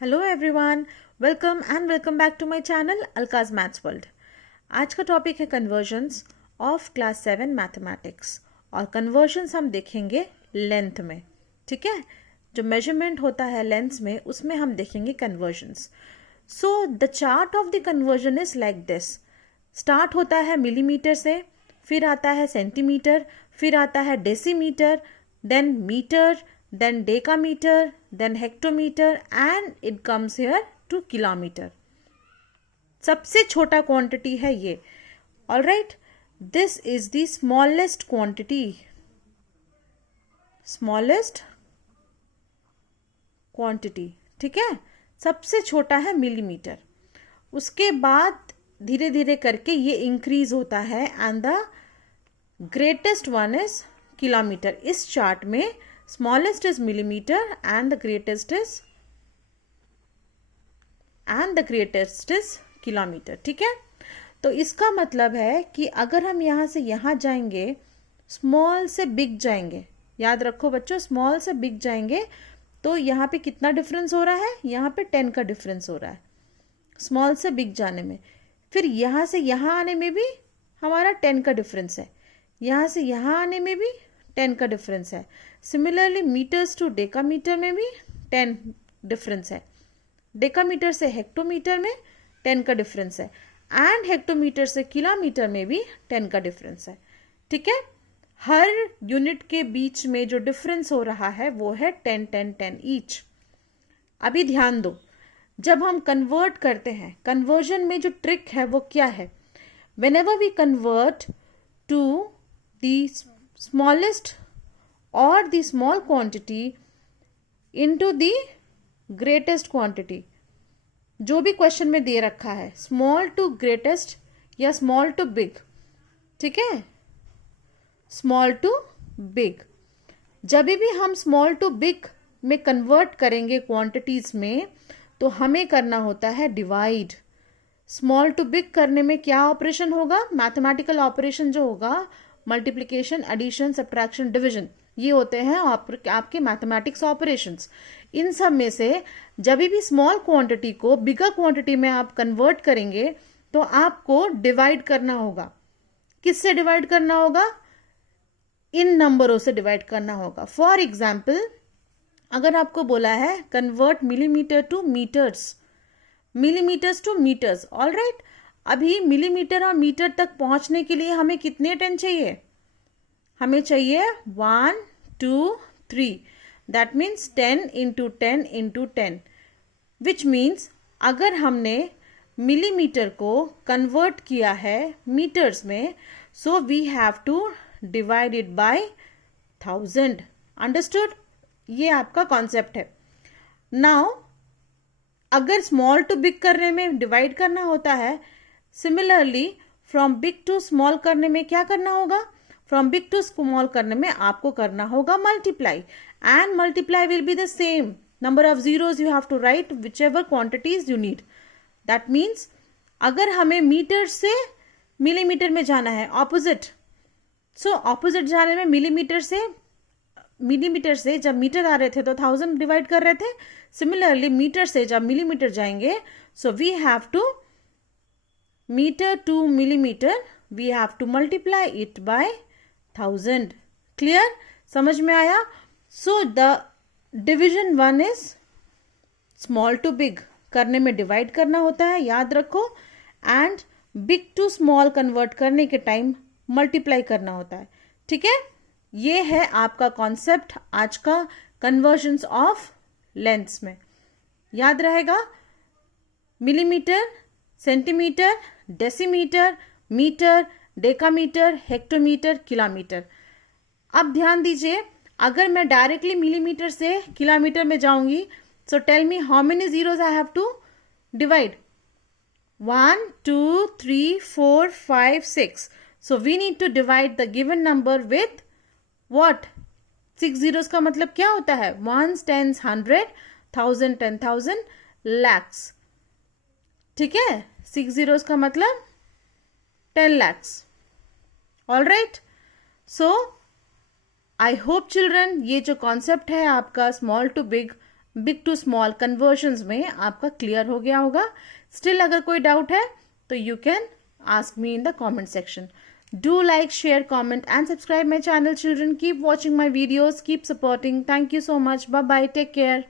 Hello everyone, welcome back to my channel Alka's maths world. आज का topic है conversions of class 7 mathematics. और conversions हम देखेंगे लेंथ में। ठीक है, जो मेजरमेंट होता है लेंथ में उसमें हम देखेंगे convergence. So the chart of the conversion is like this. Start होता है मिलीमीटर से, फिर आता है सेंटीमीटर, फिर आता है decimetre, then metre, then decameter, then hectometer and it comes here to kilometer. सबसे छोटा क्वांटिटी है ये। All right, this is the smallest quantity. Smallest quantity, ठीक है, सबसे छोटा है मिलीमीटर। उसके बाद धीरे धीरे करके ये इंक्रीज होता है and the greatest one is kilometre. इस चार्ट में smallest is millimeter and the greatest is kilometer। ठीक है, तो इसका मतलब है कि अगर हम यहाँ से यहाँ जाएंगे, स्मॉल से बिग जाएंगे, याद रखो बच्चों, स्मॉल से बिग जाएंगे तो यहाँ पे कितना डिफरेंस हो रहा है? यहाँ पे 10 का डिफरेंस हो रहा है स्मॉल से बिग जाने में। फिर यहाँ से यहाँ आने में भी हमारा 10 का डिफरेंस है, यहाँ से यहाँ आने में भी 10 का डिफरेंस है। सिमिलरली मीटर्स टू डेकामीटर में भी 10 डिफरेंस है, डेकामीटर से हेक्टोमीटर में 10 का डिफरेंस है एंड हेक्टोमीटर से किलोमीटर में भी 10 का डिफरेंस है। ठीक है, हर यूनिट के बीच में जो डिफरेंस हो रहा है वो है 10 10 10 ईच। अभी ध्यान दो, जब हम कन्वर्ट करते हैं, कन्वर्जन में जो ट्रिक है वो क्या है? Whenever we convert to the smallest or the small quantity into the greatest quantity, जो भी क्वेश्चन में दे रखा है, स्मॉल टू ग्रेटेस्ट या स्मॉल टू बिग। ठीक है, स्मॉल टू बिग। जब भी हम स्मॉल टू बिग में कन्वर्ट करेंगे क्वांटिटीज में, तो हमें करना होता है डिवाइड। स्मॉल टू बिग करने में क्या ऑपरेशन होगा? मैथमेटिकल ऑपरेशन जो होगा, मल्टीप्लिकेशन, एडिशन, सब्ट्रैक्शन, डिवीजन, ये होते हैं आपके मैथमेटिक्स ऑपरेशंस। इन सब में से जब भी स्मॉल क्वांटिटी को बिगर क्वांटिटी में आप कन्वर्ट करेंगे तो आपको डिवाइड करना होगा। किससे डिवाइड करना होगा? इन नंबरों से डिवाइड करना होगा। फॉर एग्जाम्पल, अगर आपको बोला है convert millimetre to metres, millimetres to metres, all right. अभी मिलीमीटर और मीटर तक पहुंचने के लिए हमें कितने 10 चाहिए? हमें चाहिए 1 2 3। That means 10 into 10 into 10, which means अगर हमने मिलीमीटर को कन्वर्ट किया है मीटर्स में, so we have to divide it by 1000। Understood? ये आपका कॉन्सेप्ट है। नाउ अगर स्मॉल टू बिग करने में डिवाइड करना होता है, similarly from big to small करने में क्या करना होगा? फ्रॉम बिग टू स्मॉल करने में आपको करना होगा multiply, and multiply will be the same number of zeros you have to write whichever quantities you need. That means अगर हमें मीटर से मिलीमीटर में जाना है, ऑपोजिट, सो ऑपोजिट जाने में मिलीमीटर से जब मीटर आ रहे थे तो 1000 डिवाइड कर रहे थे। सिमिलरली मीटर से जब मिलीमीटर जाएंगे, so we have to meter to millimeter, we have to multiply it by 1000। clear? समझ में आया? so the division one is small to big करने में डिवाइड करना होता है, याद रखो, and big to small convert करने के टाइम मल्टीप्लाई करना होता है। ठीक है, ये है आपका कॉन्सेप्ट आज का कन्वर्जन्स ऑफ लेंथ्स में। याद रहेगा, millimetre, centimetre, decimetre, metre, decametre, hectometre, kilometre. अब ध्यान दीजिए, अगर मैं डायरेक्टली मिलीमीटर से किलोमीटर में जाऊंगी, so tell me how many zeros I have to divide? 1 2 3 4 5 6। So we need to divide the given number with what? 6 zeros का मतलब क्या होता है? 1s, 10s, 100, 1000, 10,000, lakhs। ठीक है, 6 जीरोस का मतलब 10 lakhs। All right, so I hope children, ये जो कॉन्सेप्ट है आपका small to big big to small conversions में आपका क्लियर हो गया होगा। स्टिल अगर कोई डाउट है तो you can ask me in the comment section. Do like, share, comment and subscribe my channel children. Keep watching my videos, keep supporting. Thank you so much. Bye bye, take care.